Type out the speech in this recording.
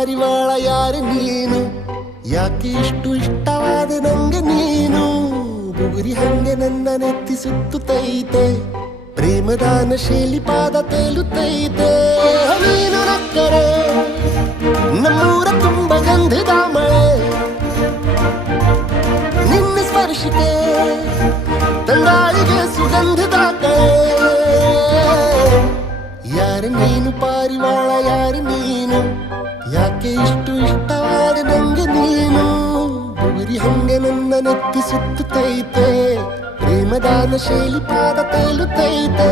ಪಾರಿವಾಳ ಯಾರು ನೀನು, ಯಾಕೆ ಇಷ್ಟು ಇಷ್ಟವಾದ ನಂಗೆ ನೀನು. ಬುಗುರಿ ಹಂಗೆ ನನ್ನ ನೆತ್ತಿ ಸುತ್ತುತ್ತೈತೆ, ಪ್ರೇಮದಾನ ಶೈಲಿ ಪಾದ ತೇಲುತ್ತೈತೆ. ನೀನು ನಕ್ಕರೆ ನಮ್ಮೂರ ತುಂಬ ಗಂಧದ ಮಳೆ, ನಿನ್ನ ಸ್ಪರ್ಶಕ್ಕೆ ತಂಗಾಳಿಗೆ ಸುಗಂಧದ ಕಳೆ. ಯಾರು ನೀನು ಪಾರಿವಾಳ ಯಾರು ನೀನು, ಯಾಕೆ ಇಷ್ಟು ಇಷ್ಟವಾದ ನಂಗೆ ನೀನು. ಬುಗುರಿ ಹಂಗೆ ನನ್ನ ನೆತ್ತಿ ಸುತ್ತುತ್ತೈತೆ, ಪ್ರೇಮದಾನ ಶೈಲಿ ಪಾದ ತೇಲುತ್ತೈತೆ.